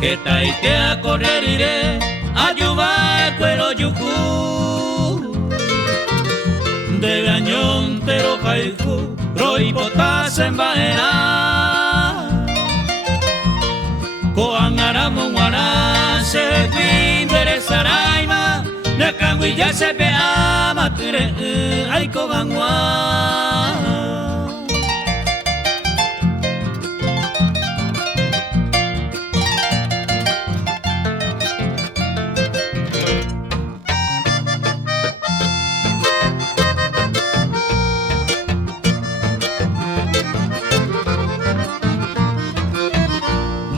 Que taite a correr iré a ayudar cuero yujú de bañón tero jaiku roi potas en baera coangara monguara se cuindere saraima de canguilla se pe amature ay cogangua.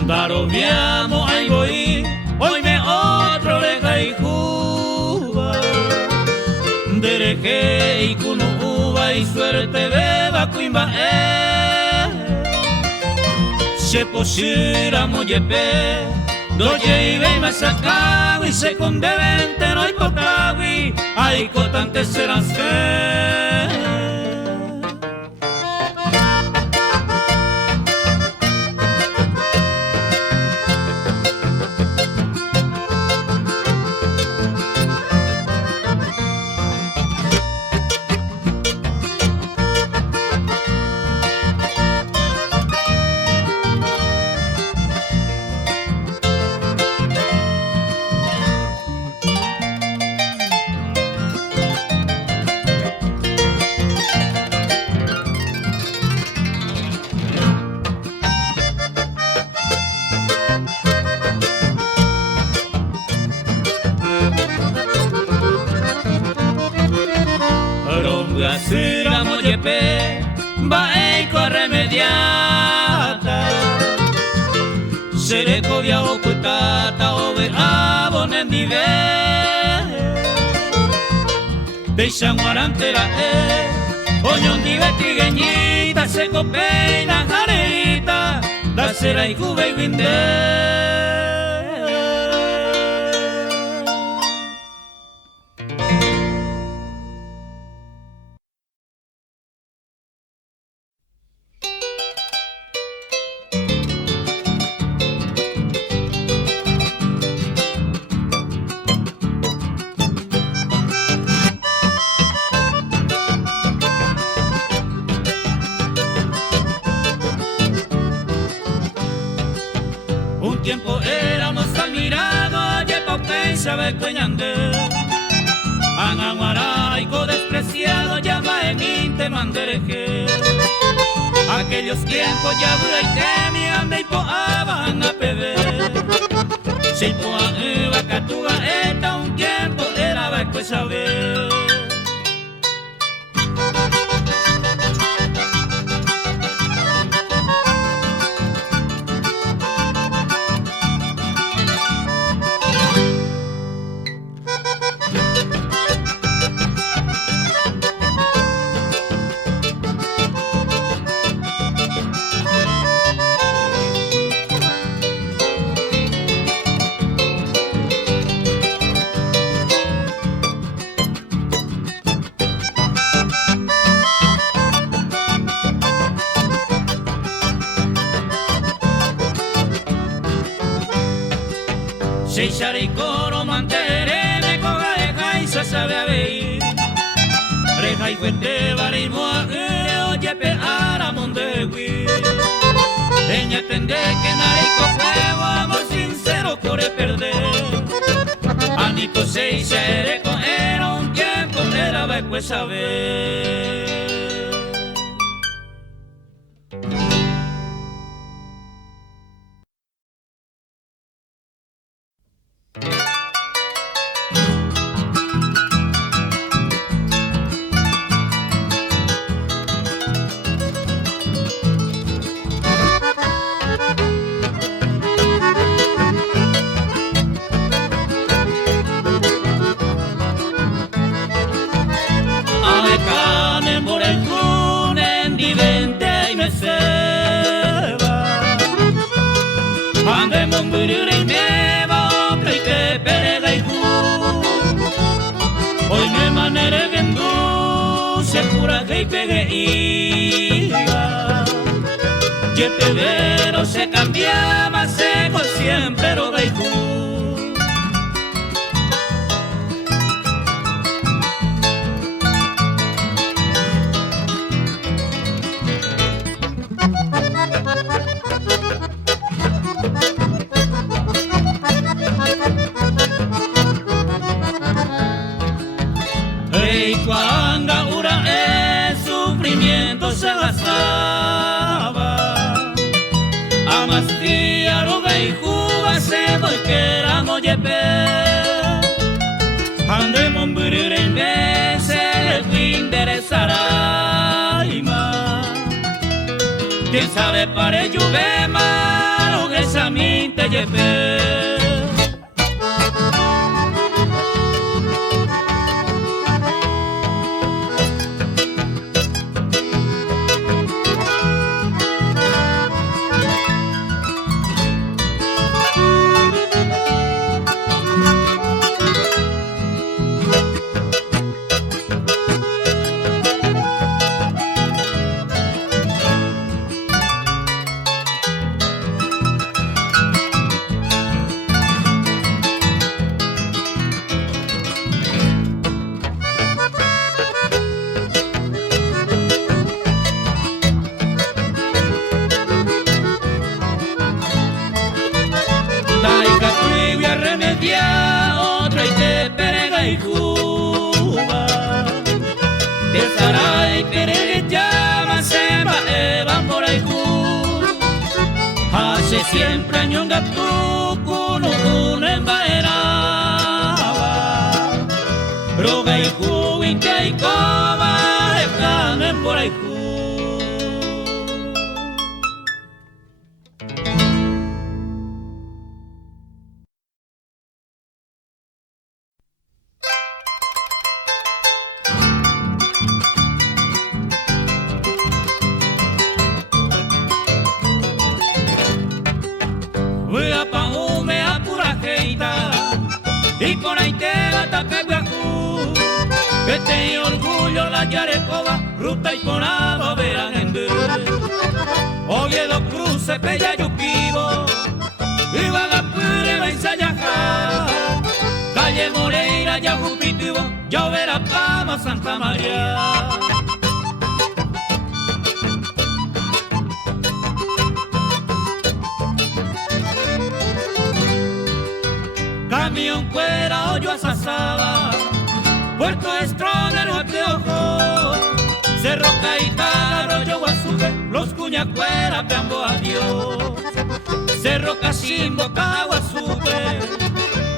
Daro viamo ay voy, hoy me otro le caijuba. Dereje y cunuba y suerte beba cuimba se posira moyepe, doye y ve masacawi se conde vente no hay pocawi, ay cotante serán Sira moyepe, baeiko remediata. Sereko via ocultata ove abonen dive. Deixan guarantera oñon dive tigueñita, se copeina jarerita, da sera y cube y winde. Un tiempo éramos admirados, yepo pensaba cueñande. Angamaraico despreciado, llama en inte mandereje. Aquellos tiempos ya dura y temi ande y poaban a peber. Si poa uva catuga eta un tiempo era vaco saber. Si charicoro mantere me coga deja y se sabe a ver. Reja y fuerte barimoa oye pe ara mondewi. Leña tende que narico fuego amor sincero corre perder. Anito se sereco era un tiempo era veco saber. Por el cune en divente y me ceba burure y me va otra y te perega y hoy me manere gendu se cura que y pegue iga que peguero se cambia más seco siempre roga y Cuanga ura el sufrimiento se gastaba Amastía roga y juga se doy que era moyepe Ande momburir en vese el fin de resaraima Quién sabe para lluve malo que esa minte yepe otra y te perega y juba te sarai perega llama se va evan por ahí hace siempre años tu cuno una embaeraba roga y juguin que hay coma están por ahí y por ahí te va tapeguacu que te orgullo la yarecoba ruta y por a ver gente Oviedo cruce pella yupivo y Bagapure va ensayaja calle Moreira ya jupitivo ya verá Pama Santa María Camión cuera hoyo asasaba Puerto Estronero de Ojo Cerro Caitán, Arroyo Guasuque Los Cuñacuera, Peambo adiós Cerro Cachimbo, Caguasupe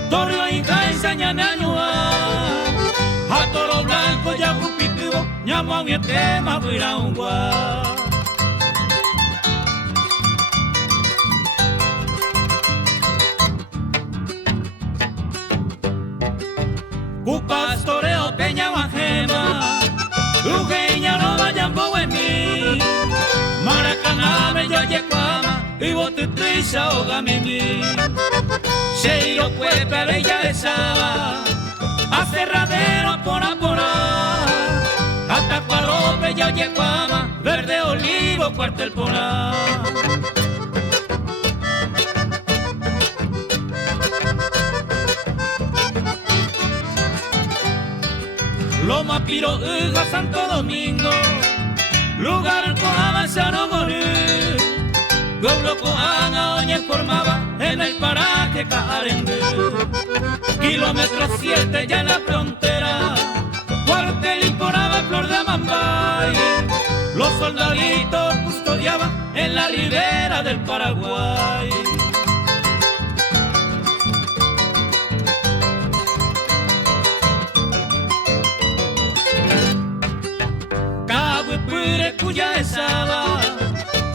Torreón y Jaenza, Ñanañua A Toro Blanco, Yajupitivo Ñamuán y Tema, Huiraungua Pastoreo Peña Guajema Ujeña no vayan bohemí Maracaná me yo yecuama Y botutriza ogamimi Cheiro Cuepe Bella de Saba Acerradero Pora Pora Atacualope yo yecuama Verde Olivo Cuartel Pora Loma Piro, Uga, Santo Domingo Lugar con avanzano morir Pueblo con Ana Oñez formaba En el paraje Cajarendé Kilómetro 7 ya en la frontera Cuartel imponaba Flor de Amambay Los soldaditos custodiaban En la ribera del Paraguay Cuya esaba,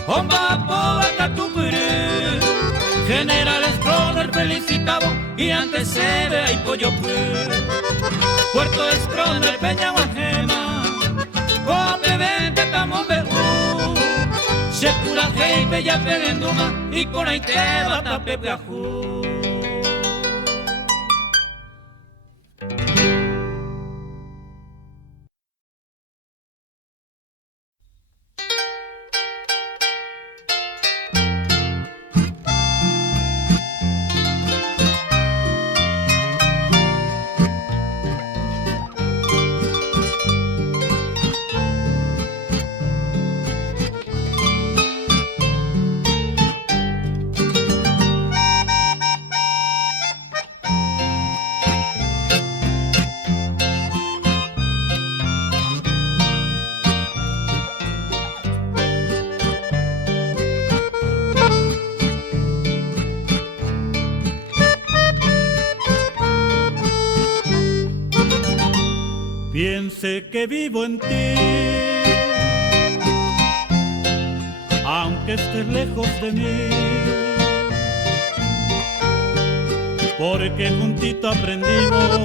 Omba Poba Catupurú, General Stroner felicitado y antes se ve ahí Pollo Puerto Stroner Peña Guajema, Come 20 Tamombe Shekura hei pe ya pegenduma y con ahí te bata pepe ajú. Piense que vivo en ti, aunque estés lejos de mí, porque juntito aprendimos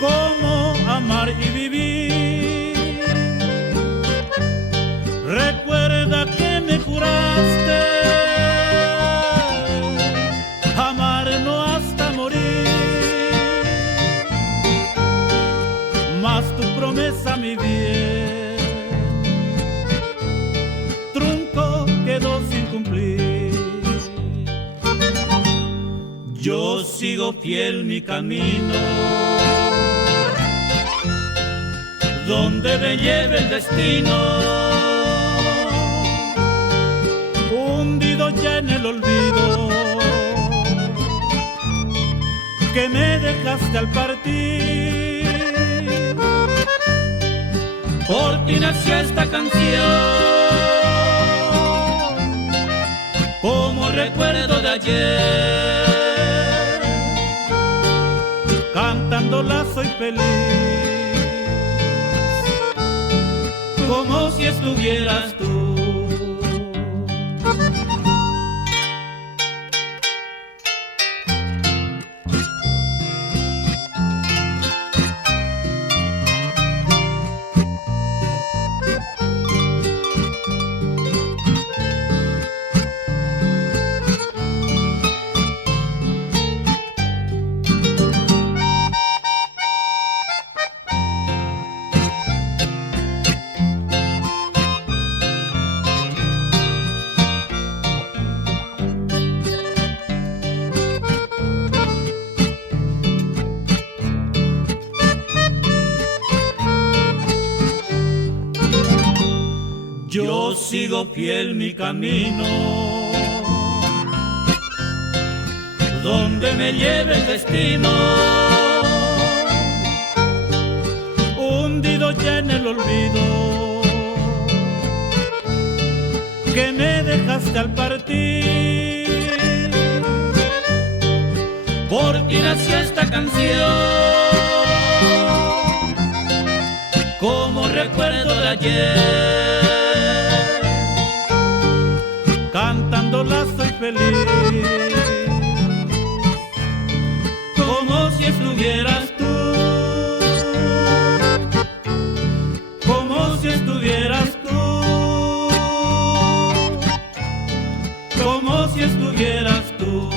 cómo amar y vivir. Recuerda que me juraste amarnos hasta morir, mas tu promesa, mi bien, trunco quedó sin cumplir. Yo sigo fiel mi camino, donde me lleve el destino, hundido ya en el olvido que me dejaste al partir. Por ti nació esta canción, como recuerdo de ayer. Cantándola soy feliz, como si estuvieras tú. Yo sigo fiel mi camino, donde me lleve el destino, hundido ya en el olvido que me dejaste al partir. Por ti nació esta canción, como recuerdo de ayer. Cantándola soy feliz, como si estuvieras tú, como si estuvieras tú, como si estuvieras tú.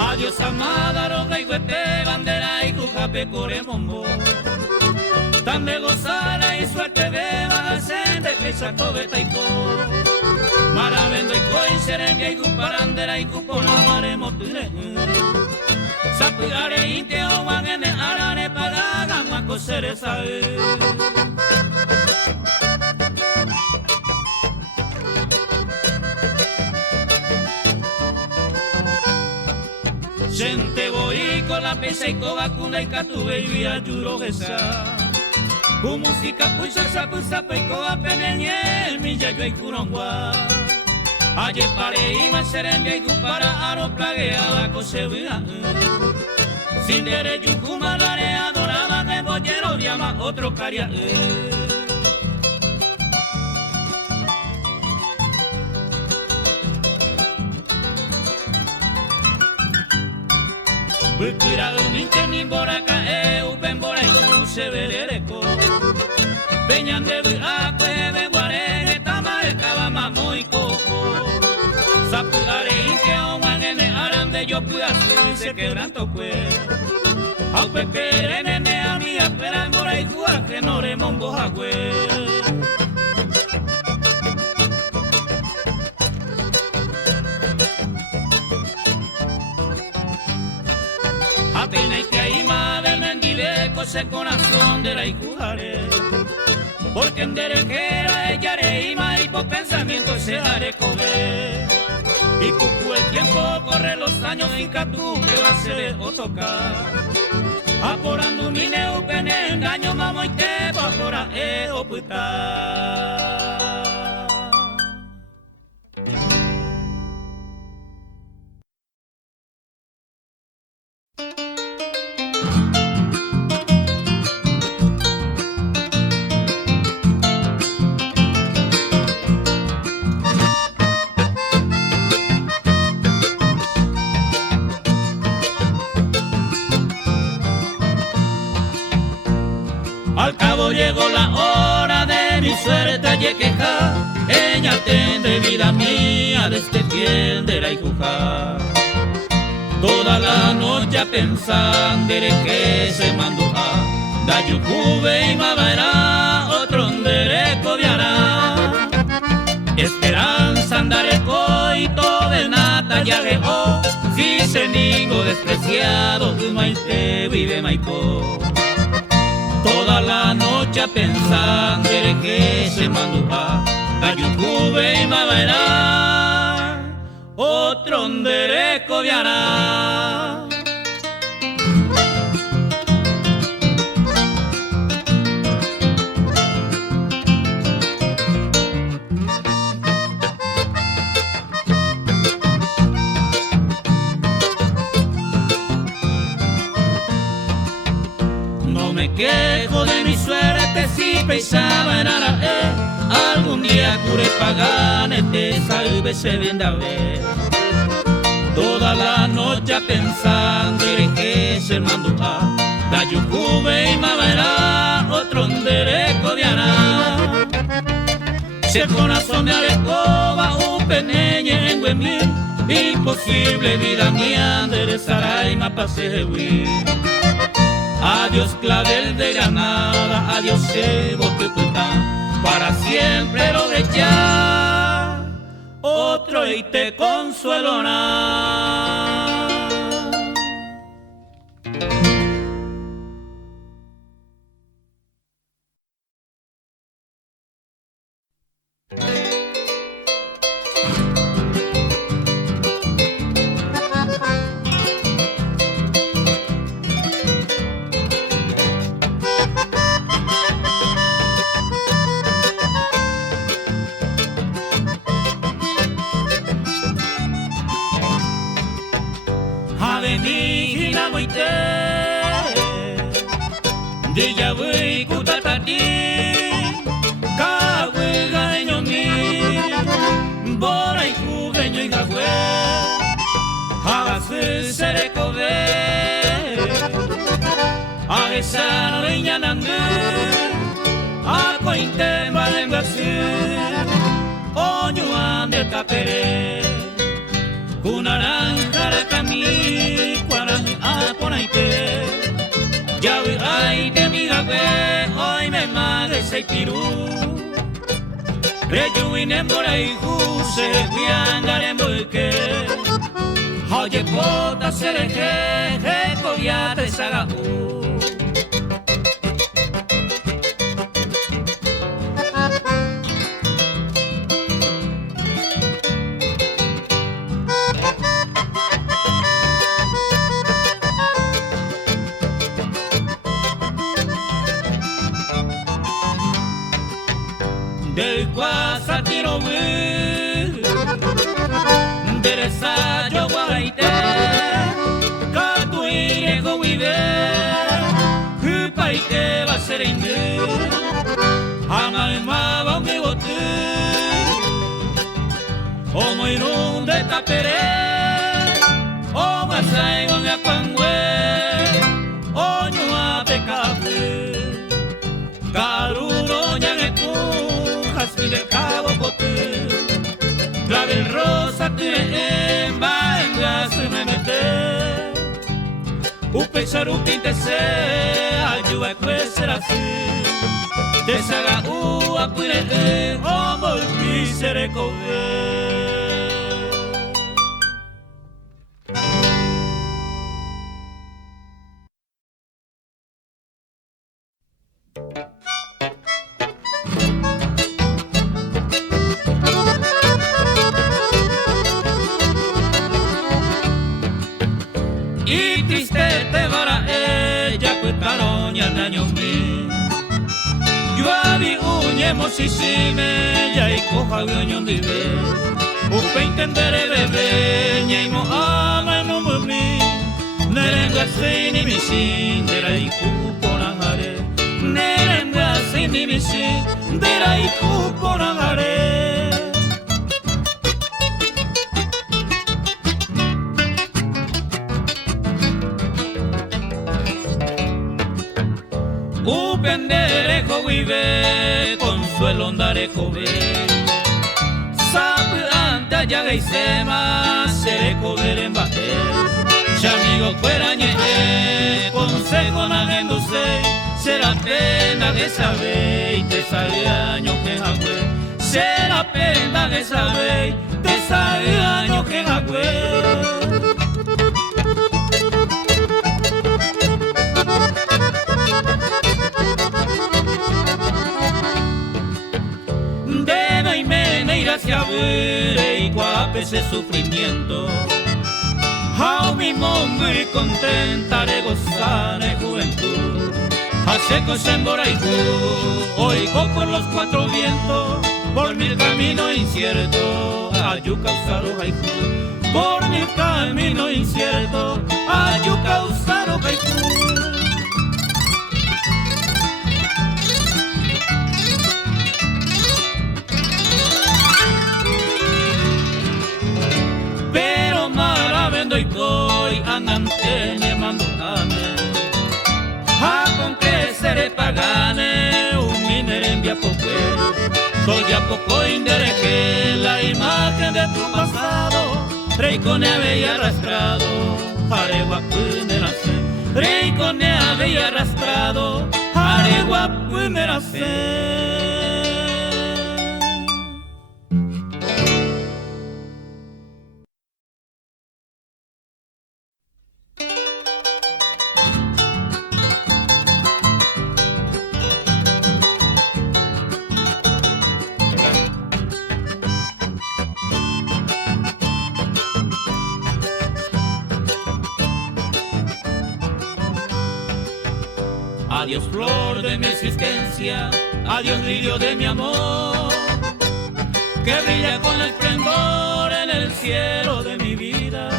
Adiós amada, roja y huete, bandera y cujape coremombo. Tan de gozada y suerte de bajarse de fecha tobeta y co. Maravendo y coi, serembia y cuparandera y cupona maremotune. Sapigare y te oguagene arare pagagan a coseresa. Gente voy con la pesa y covacuna y catube y vía yuro esa. Con música pucha sapu sapa y cova peneñe, mi yayo y curongua. Ayer pare y más serembia y para aro plagueada cosebia. Sin derecho kuma dare adoraba que bollero llama otro caria. Bukira uminche ni boraka upen bora y se verereko. Peñan de buakwe de guare tama estaba muy coco. Sapugare inke omanene arande yo puya se quebranto pues. Aupe que nene amiga espera bora y jugar que no le mongo jagüe. Apenas que hay madre mendive cose corazón de la hijujare. Porque en derejera ella reima y por pensamiento se haré comer. Y cucu el tiempo corre los años y catú que va a ser o tocar. Aporando mi neupene engaño mamo y te va ahora o putar. Al cabo llegó la hora de mi suerte y queja. Ella atiende vida mía desde fiel de la hijujá. Toda la noche pensando que se mandó a da yucube y mavará otro dereco viará. Esperanza andaré coito de nata ya veo. Si se nigo despreciado tu maite vive maipo. Toda la noche pensando que se mandó a Cayucube y Maverá, otro dereco viará. No me quejo de mi suerte si pensaba en Araé. Algún día cure pagane te salve se venda a ver. Toda la noche pensando que se mandó a da yucube y maverá otro dereco de aná. Si el corazón de arecoba upeneñe en Guemí, imposible vida mía enderezará y me pase de huir. Adiós clavel de Granada, adiós cebo que puta, para siempre lo de ya, otro y te consuelorá. Avenida Moite, Dilla Bui Kutatati, Kahuega de Ñomi, Bora y Cubeño y Jagüe, Hagasu Serekobe, Agesano de Ñanangu, Acointe Malengasu, Oñuan del Capere. Una naranja de camí, a ponaite. Ya voy ay de mi gabe, hoy me madre se pirú. Rejuinen por ahí juse, viangare mulke. Oye pota sereje, coviate sagaú. Del Guasatiro esa yo guaite Catuire guide Hupaite va ser inde Hangai ma va mi bote Omoirun de tapere O masai wa ngapangwe O nyua pekawe Karuro nyangeku Hasmi de cabo bote Clavel rosa tire en baenga se me mete Upe sarupinte se ayuda a crecer así Desaga ua puire o molpi sere kobe Y triste te vara ella cuestaron ya daños mí Yo abi unye mosisime ya y coja viñón dive Upe entendere bebé ñe mo ama no mumi Nerenga se ni misin dera y kuponangare Nerenga se ni misin dera y kuponangare Upendere vive consuelo andare cove Sabe anta ya gaisema sere cover en bate Chamigo cuerañe consejo nagenduse Será pena que sabe y te sabe año que jagüe Será pena que sabe y te sabe año que jagüe Hacia ver y guape ese sufrimiento A mi hombre contentaré gozar de juventud Hace cosa en Boraijú Oigo por los cuatro vientos Por mi camino incierto Ayuca usaro haiku Por mi camino incierto Ayuca usaro haiku Y voy andante me mando ame a con que seré pagane un minere en via poque Soy a poco indereje la imagen de tu pasado Rey con ave y arrastrado Aregua pumerase Rey con ave y arrastrado Aregua pumerase Adiós flor de mi existencia, adiós lirio de mi amor, que brilla con esplendor en el cielo de mi vida.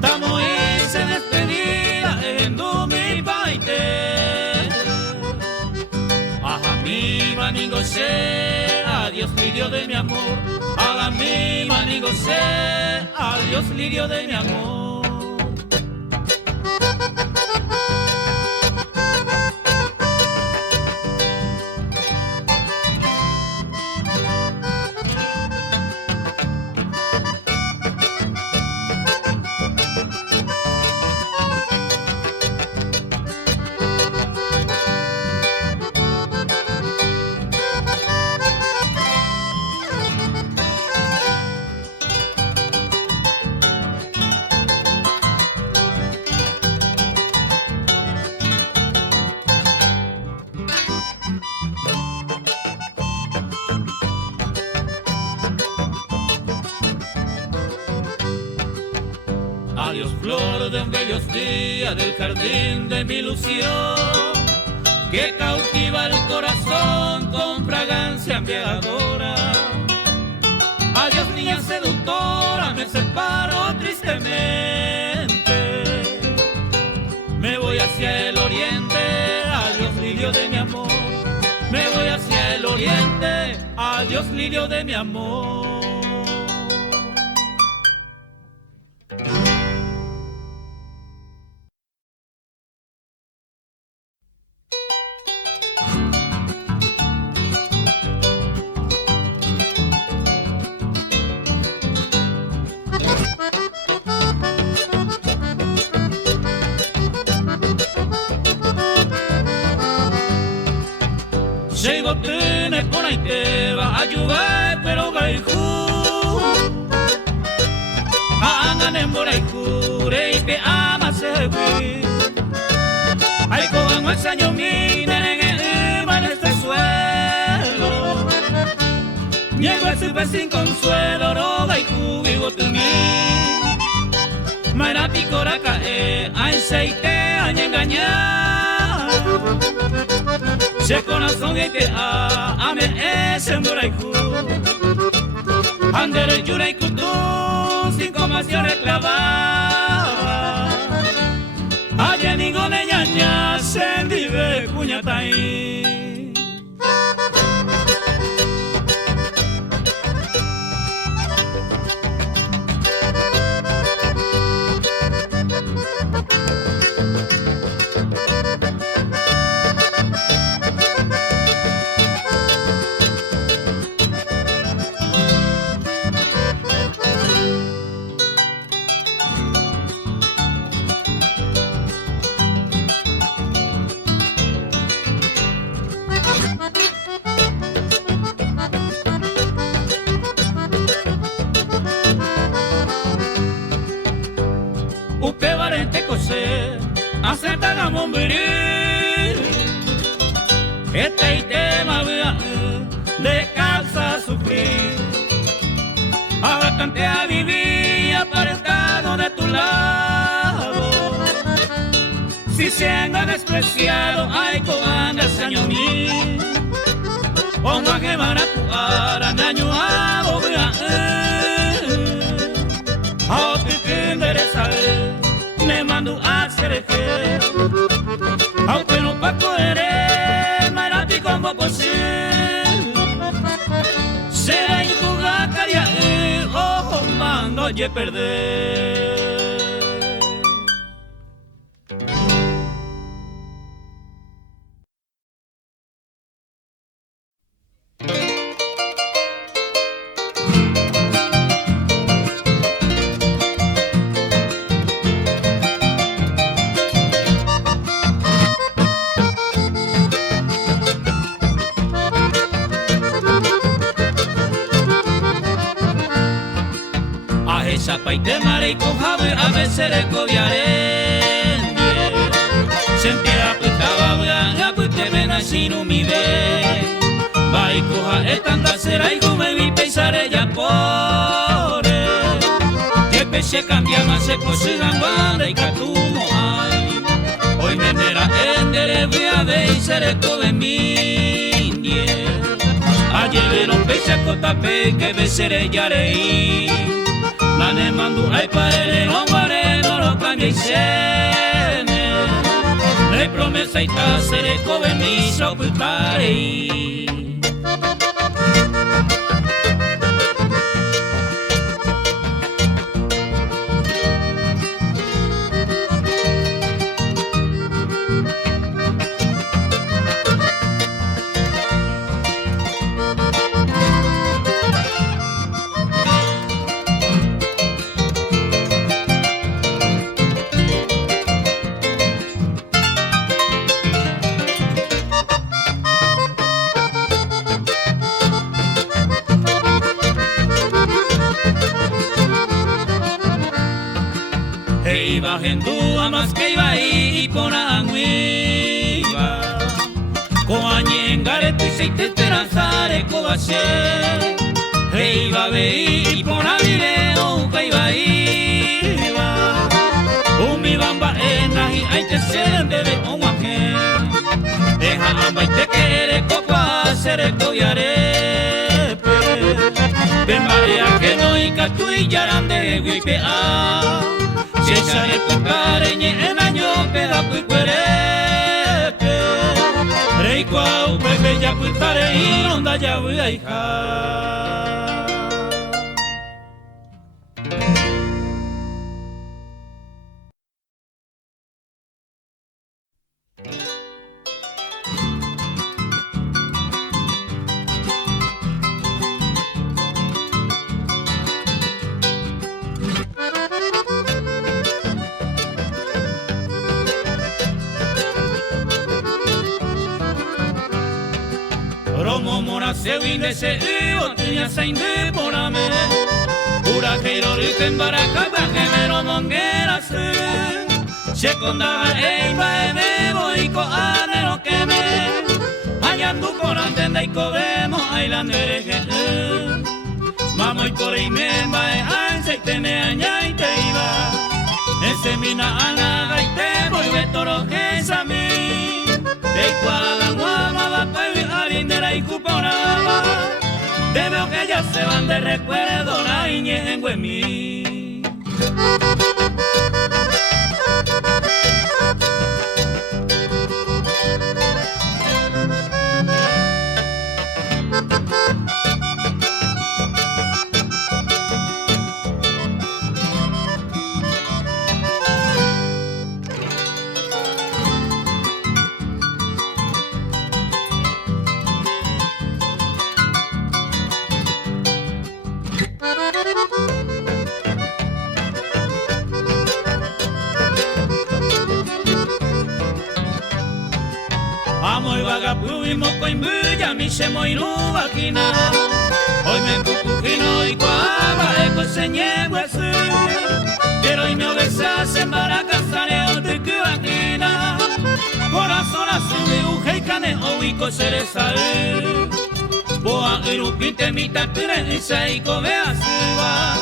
Tamo y se despedía en mi baite. Ajá mi manigo sé, adiós lirio de mi amor. Ajá mi manigo sé, adiós lirio de mi amor. Adiós flor de un bellos días del jardín de mi ilusión, que cautiva el corazón con fragancia embriagadora. Adiós niña seductora, me separo tristemente. Me voy hacia el oriente, adiós lirio de mi amor. Me voy hacia el oriente, adiós lirio de mi amor. Se botene con ahí te va a ayudar, pero gaijú. Angan en boraicure y te ama se vi. Ay, cojan más años mi nene en este suelo. Llego a su sin consuelo, no gaijú, vivo tu mí. Maira picora cae, ay, se te aña engañar. Se corazón y te ame ese muraiku. Andere yuraiku tu cinco masiones clavaba. Allá ningún ñaña se vive cuñatai. Upe varente cose, acerta la momberir. Este y tema de calza sufrir. Bastante a vivir apartado de tu lado. Si se han despreciado, ay, coban el señor mí. Pongo a que van a jugar, engaño a bobear. A ti te interesa, me mando a hacer el que. Aunque no pa' coger, me la pico como posible. Será y tu gacaria, ojo, mando a perder. Zapa y te mare y cojave a veces le cobiaré. Sentia putaba buena pute ven así no mi ve. Va y coja estanda será y come vi pensar ella por. Que pese cambia más se cosigan banda y catumo ay. Hoy me nera endere voy a ver y seré todo en mi indie. Ayer no pese a cotape que besere ya reí. La ne mandu ay paere no guare no lo cambia y sene. Le promesa y ta seré come mi soputare. Iba hendua mas que iba y con anguiva con añengare tu y te esperanzare cobache iba ve y con avireo que iba un mi bamba ena y hay te ser bebe un ángel deja amba y te quiere copa hacer el coyare ven vaya tu y yaran de guipea. Si echaré tu careñe en año pega pu cuerete. Rey cuau pepe ya pu tare y ronda ya voy a hija. Romo mora se vinde se otuña se inde porame. Pura keiro riten baraka bakemero monguera se. Se condaga eiba ebe boiko anero keme. Añandu corantenda y cobemo ailandere que. Mamo y por ahí me va a tene aña y te iba. Ese mina anaga y te voy de toro que es a mí. De cuadra guama va pa' arindera y cuponaba. Te veo que ya se van de recuerdo la niñez en Güemí. Amo y vagapu y moco y mbuya mi se moiru vakina. Hoy me pupujino y cuava eco señé huesu. Quiero y me obesa se embaracasare o te cuakina. Corazón azul y uje y cane o y coseresa. Boa irupite mi tapire y se y come asuba.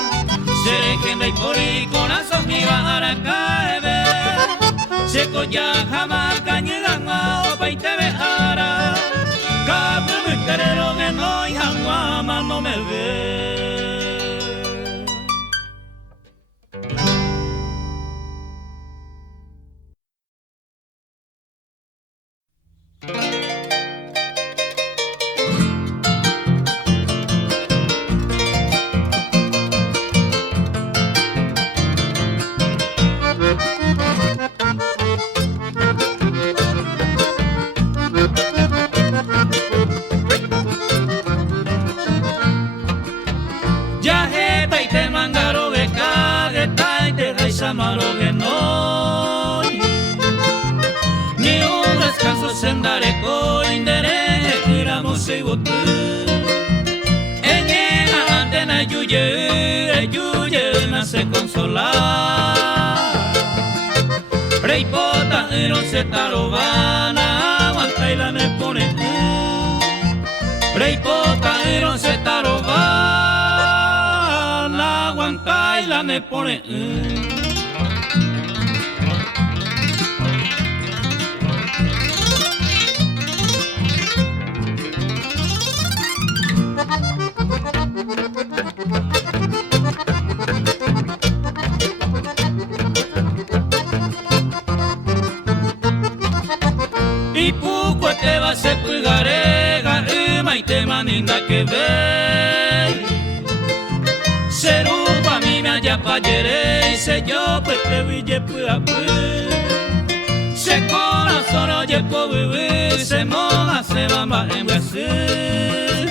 Seré gente y por y corazón mi va a caer. Se coya jamás cañegan a opa y te vejara. Cabu mi querero que no y jamás no me ve. Amaro que no ni un descanso sendare coindere giramos y botu en ella antena yuye nace consolar rey pota no se tarobana aguanta y la me pone rey pota no se tarobana aguanta y la me pone y poco te va a ser cuigarega y te maninda que ve serupa mi me haya payere y se yo pues te ville puya se corazón oye po vivir se moja se va en Brasil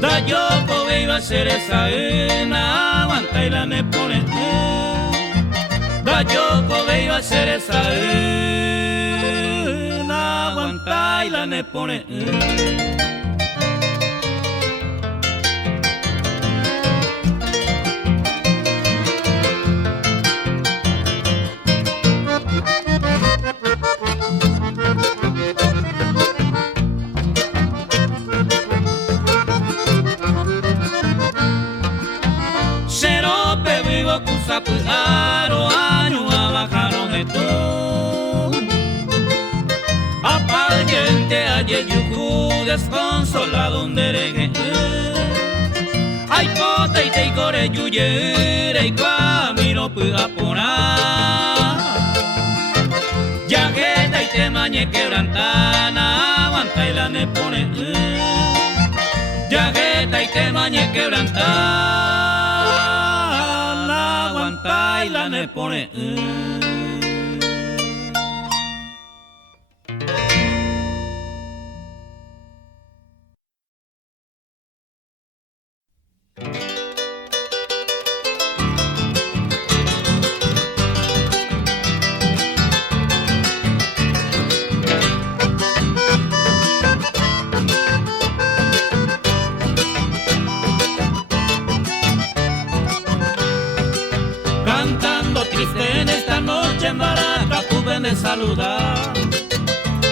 da yo po iba a ser esa una aguanta y la me pone da yo po iba a ser esa una aguanta y la me pone Aro año abajaron de tú apagente ayer yuju desconsolado un dereje ay pote y core yuye y camino puga ponar. Yajeta y te mañe quebrantana, aguanta y la ne pone. Yajeta y te mañe quebrantana, aguanta y la ne pone. Cantando triste en esta noche en Baraca, tuve de saludar.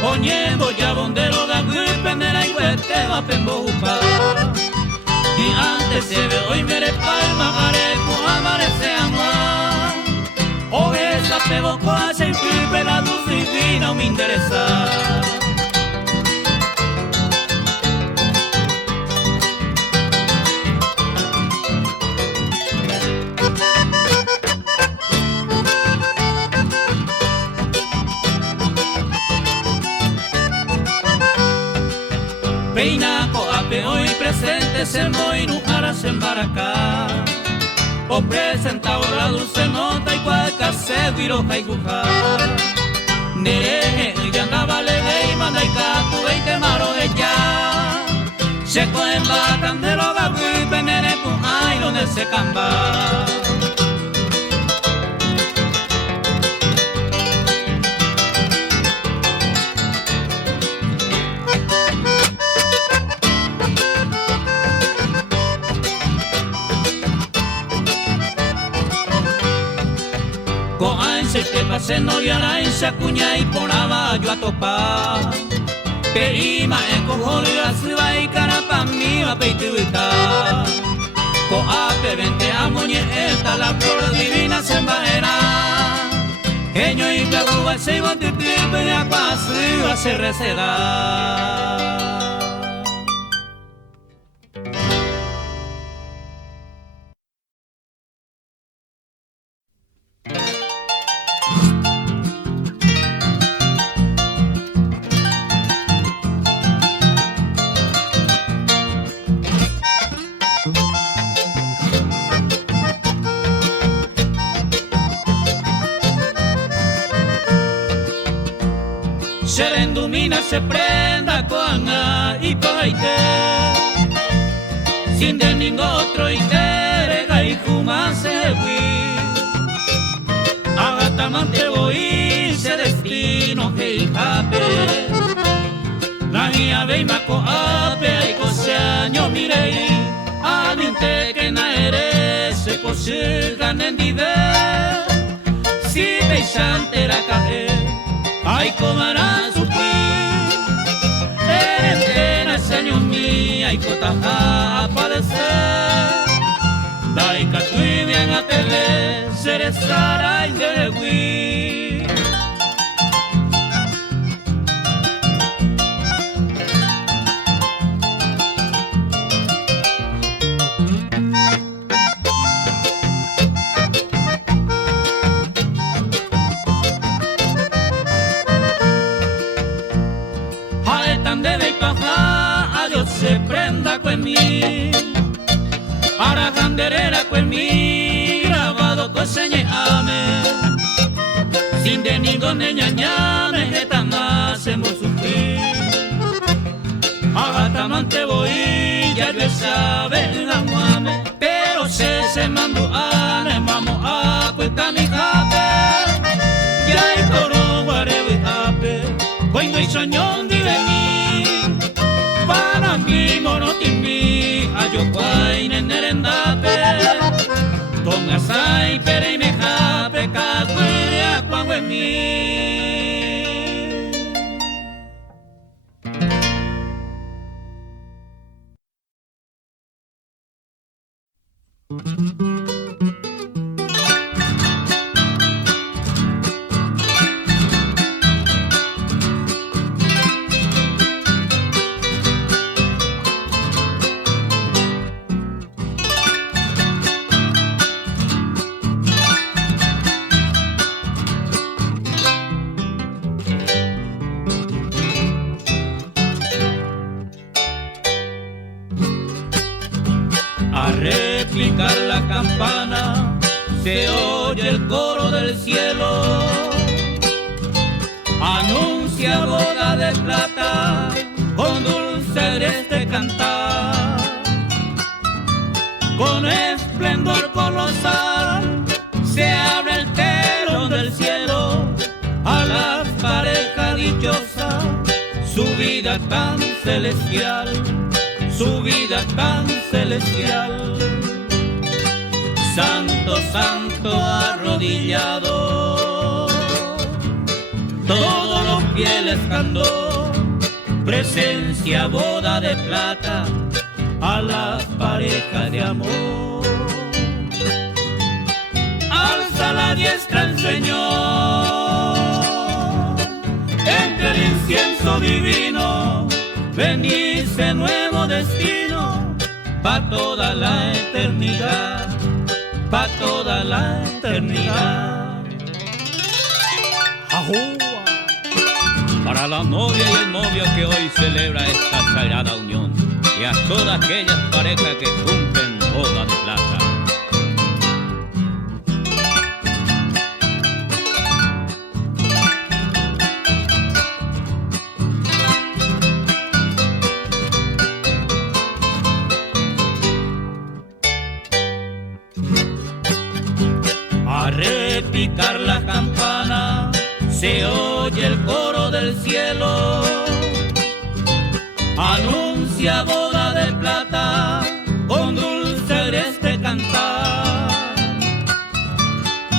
Oñembo ya bondero da pendera y huete va pembojupa. Y antes se ve hoy mere palma gareco amarece amar. O esa peboco hace y la luz divina me interesa. Peinaco ape hoy presente se moi nujara se embaracá. O presentado la dulce nota y cuaca se viro jaicuja. Nereje y andaba leve y manda y catu y te maro ella. Se coen batan de lo gabu y penere pu ay donde se camba. Coanse que pase novia la ensa cuña y ponaba yo a topar. Perima en cojolo y la suba y carapa mi va peituita. Coape vente a moñeta la flor divina se embajera. Eño y caguba se iba de pipe y agua se iba a se receda. Se le endumina, se prenda coanga y coite. Sin de ningún otro y terega y fuma se hui. Agatamante voy se destino que jape. La guía ve y maco ape y cose año mirei. Aminte que na eres se cose ganen dive. Si peisante la cae. Ay, comará sufrir, entera señor mía, y cotaja a padecer. Dai catui bien a tele, serezara y de hui. Se prenda con mí, para canderera con mí, grabado con señame, sin de ningún ñañame, que tan más hemos sufrido. Agatamante voy, ya yo sabe la muame, pero se mandó a vamos a cuesta mi jape, ya hay coro guarebo y jape, cuando hay soñón de mí. Para mí monotimi ayo kwai nenerendape tonga sai pere y me jape cacuere a cuango en mí. campana, se oye el coro del cielo. Anuncia boda de plata, con dulce agreste cantar. Con esplendor colosal, se abre el telón del cielo a las parejas dichosas, su vida tan celestial, su vida tan celestial. Santo, santo arrodillado, todos los fieles candor, presencia boda de plata a las parejas de amor. Alza la diestra el Señor, entre el incienso divino, bendice nuevo destino, pa' toda la eternidad, pa' toda la eternidad. ¡Ajúa! Para la novia y el novio que hoy celebra esta sagrada unión, y a todas aquellas parejas que cumplen boda de plata. A repicar las campanas, se oye el coro del cielo. Anuncia boda de plata, con dulce agreste cantar.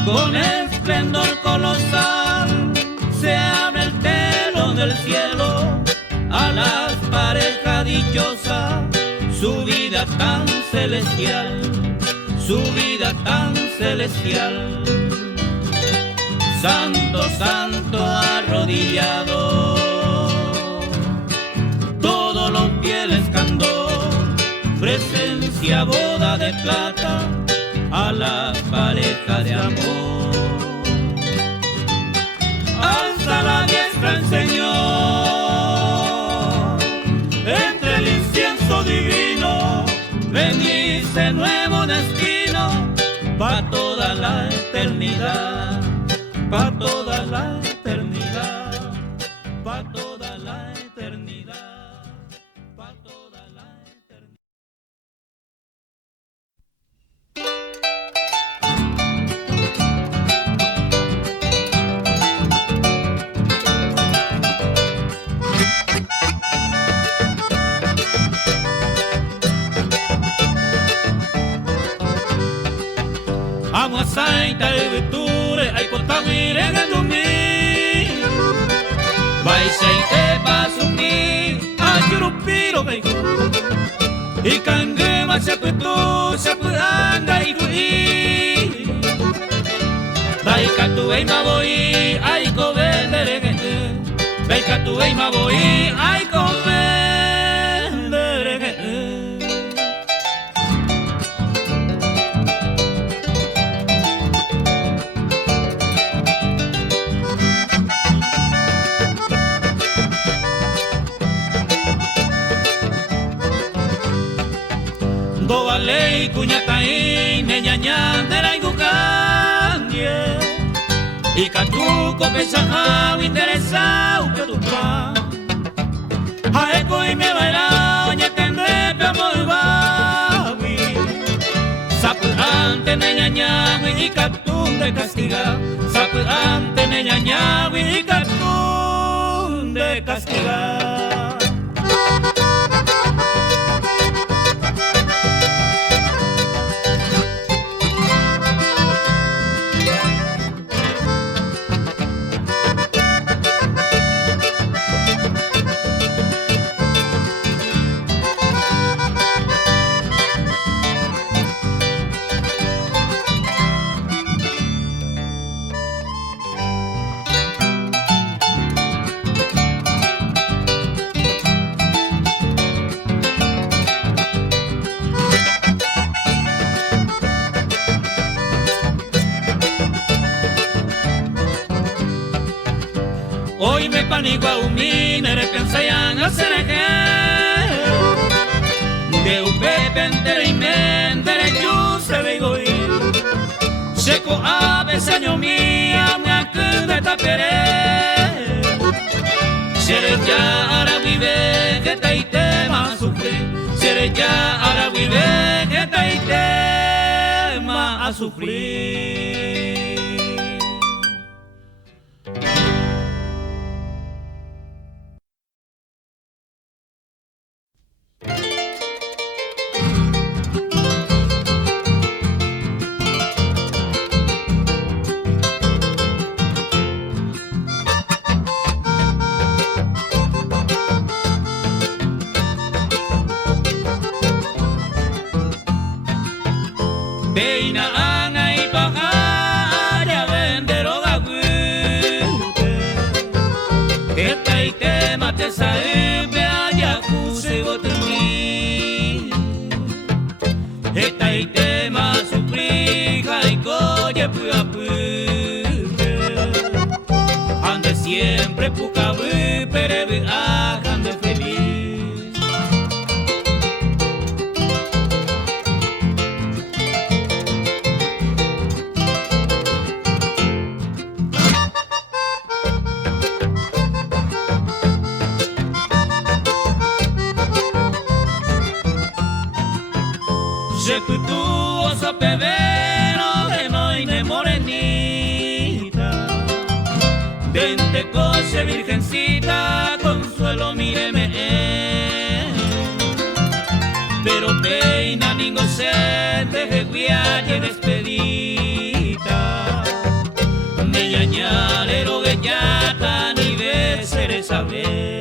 Con esplendor colosal, se abre el telón del cielo a las parejas dichosas, su vida tan celestial, su vida tan celestial. Santo, santo arrodillado, todos los fieles candor, presencia boda de plata a la pareja de amor. Alza la diestra el Señor, entre el incienso divino, bendice nuevo destino, pa' toda la eternidad, pa' toda la eternidad, pa' toda la eternidad, pa' toda la eternidad. Agua saita y virtudes, hay contagüire en el dormir. Vai seite pa sumir, a churupiro caigo. Y canguema se putu, se puanga y ruí. Dai catu ei ma voy, ay covendere. Dai catu ei ma voy, ay covendere. Ley cuñataí, neñaña de la igucandie. Y catuco pesajao interesao que tu pan. Jaeco y me bailao, ñe tendré pe amor bawi. Sapurante neñaña, y catún de castiga. Sapurante neñaña, y catún de castiga. Hoy me panico a un minere pensayan a serege de un pepe entere y mendere yus se veigoi Seko abe sanyo mia Mngakune tapere Sereja arabibe Geta itema sufri Sereja arabibe Geta itema a sufrir Beina angai pakaya vendero gagulte Eta itema te saebe aya kuse botumi Eta itema suplica y coye puapute Ande siempre pucabu perebe ande feliz Respetuoso pebero de noine morenita Dente coche virgencita, consuelo míreme Pero peina ningo sente que guialle despedita Me ñañalero que yata ni besere saber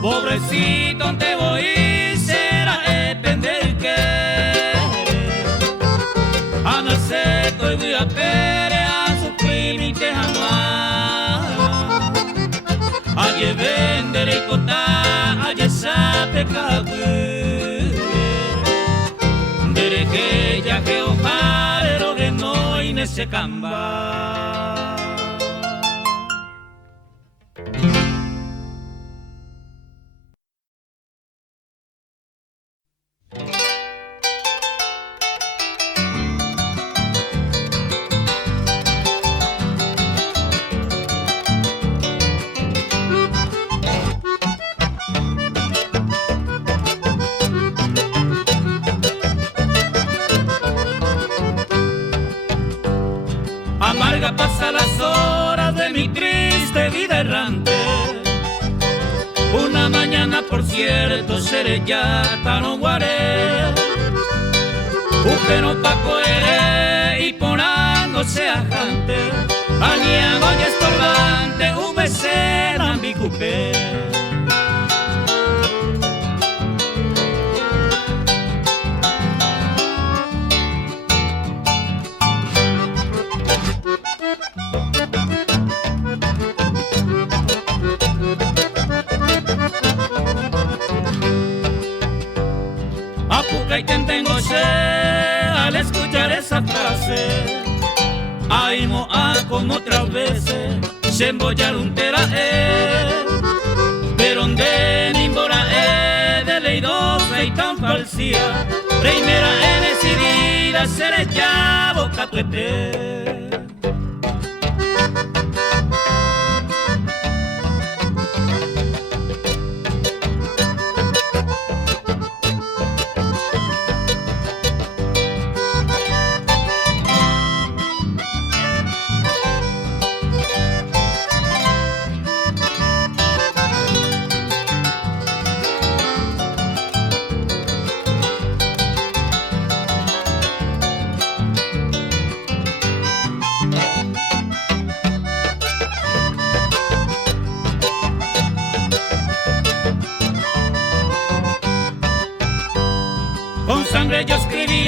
Pobrecito te voy será depender que a no ser que voy a pere a sufrir mi jamás a vender y cota a sabe cagu dere que ya que ojalá que no y se camba Amarga pasa las horas de mi triste vida errante Una mañana por cierto seré ya tan guaré Ujeno pa coere y ponando se ajante Aniego y estorbante un becer ambicupé Apuca y tengo al escuchar esa frase Ay moa como otras veces Se embollar un tera Pero donde nimbora de leidosa y tan falsía Primera decidida seré ya boca tuete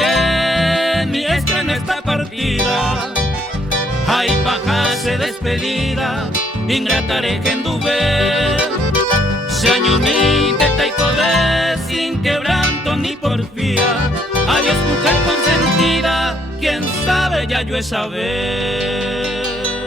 en mi estreno esta partida. Ay, pajase despedida, ingratare que anduve. Seañunite taicode sin quebranto ni porfía. Adiós mujer consentida, quién sabe ya yo he saber.